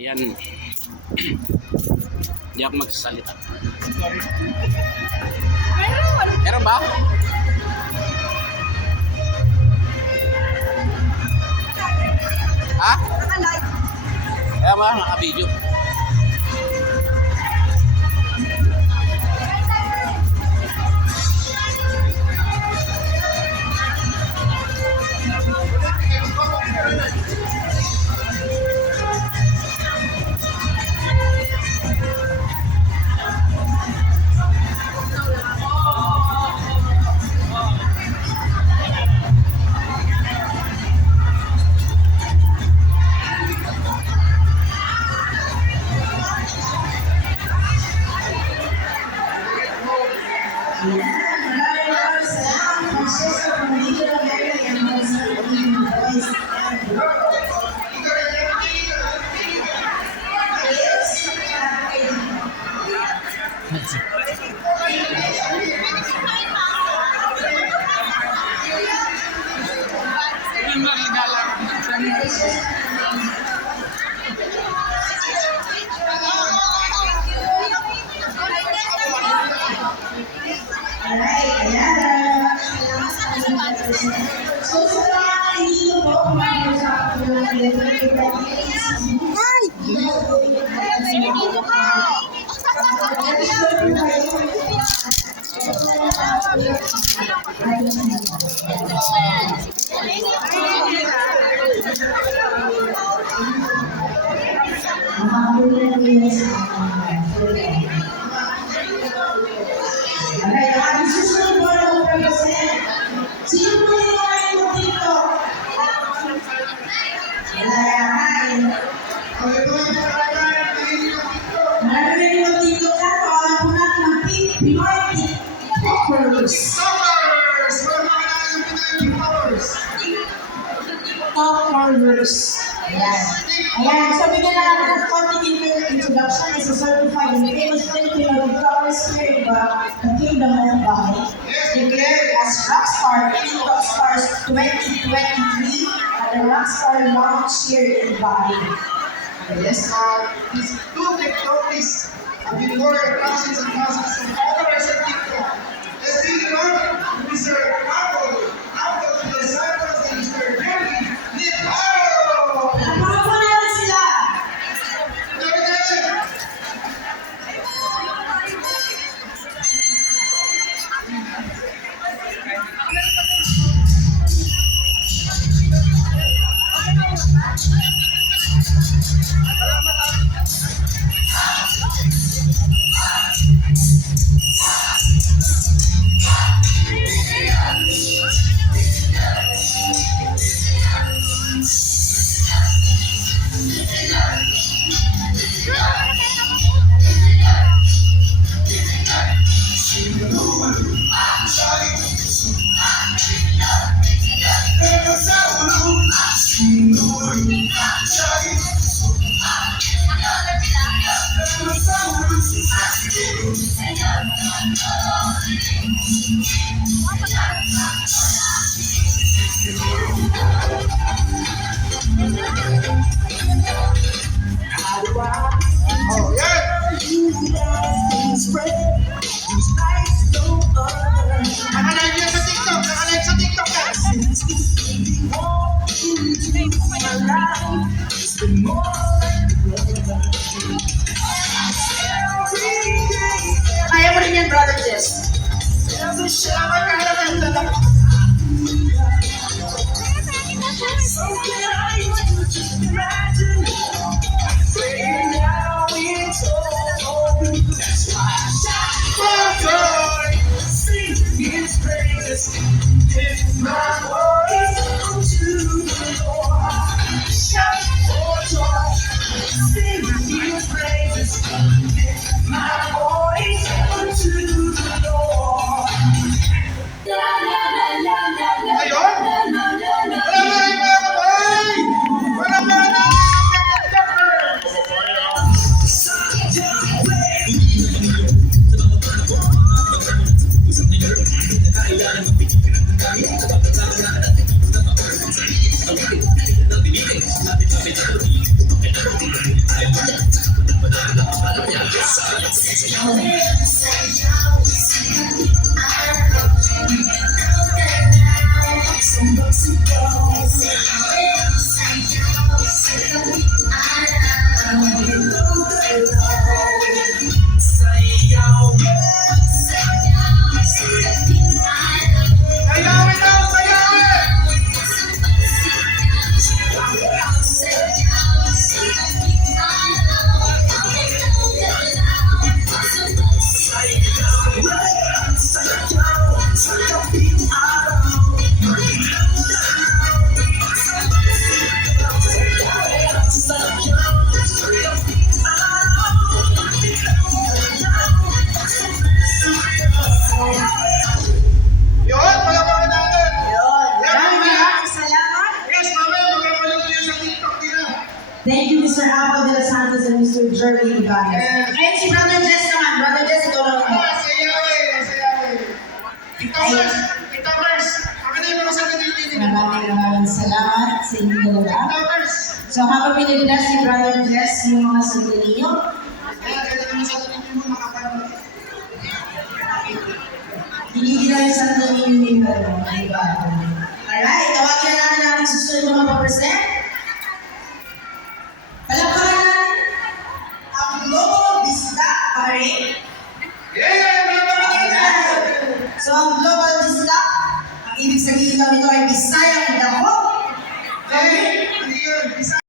Ayan. Hindi ako magsasalita. Meron ba? Ha? Kaya ba? Naka-video. Ayan. Ayan. So, bigyan na natin ng konting introduction. Is a certified and famous Filipino guitarist here in the Kingdom of Bahay. Declared as Rockstar in Rockstars 2023 at the Rockstar launch here in Bahay. Yes, these two victories have been worth thousands and thousands of followers on TikTok. Let's give it up to Mr. Apple to the disciples and Mr. Jerry Niparo! Napako natin sila! Oh, yeah! Nakalive yan sa TikTok! Nakalive sa TikTok, guys! Kaya mo rin yan, Brother Jess. Ayun! Wala mo rin mga kapal! Sayawin daw, sayawin! Yun, palapakan natin! Yun. Maraming salamat. Yes, mamaya magkakaroon niya sa TikTok nila. Thank you, Mr. Apple de los Santos and Mr. Jeremy Ibanez. Yes. Ayun si Brother Jess naman. Brother Jess, ikaw naman. Sayawin, sayawin. TikTokers, akin na yung mga sagot dito. Maraming salamat sa inyo dalawa. TikTokers. So habang pinibless ni Brother Jess yung mga sagot ninyo, Kaya ganda naman sa atin yung mga makapanood. binibigyan yung sagot ninyo yung dalawa. Diba? Alright, tawagin na natin ang susunod na mag-present. Palakpakan natin ang Lobo Bisda Pare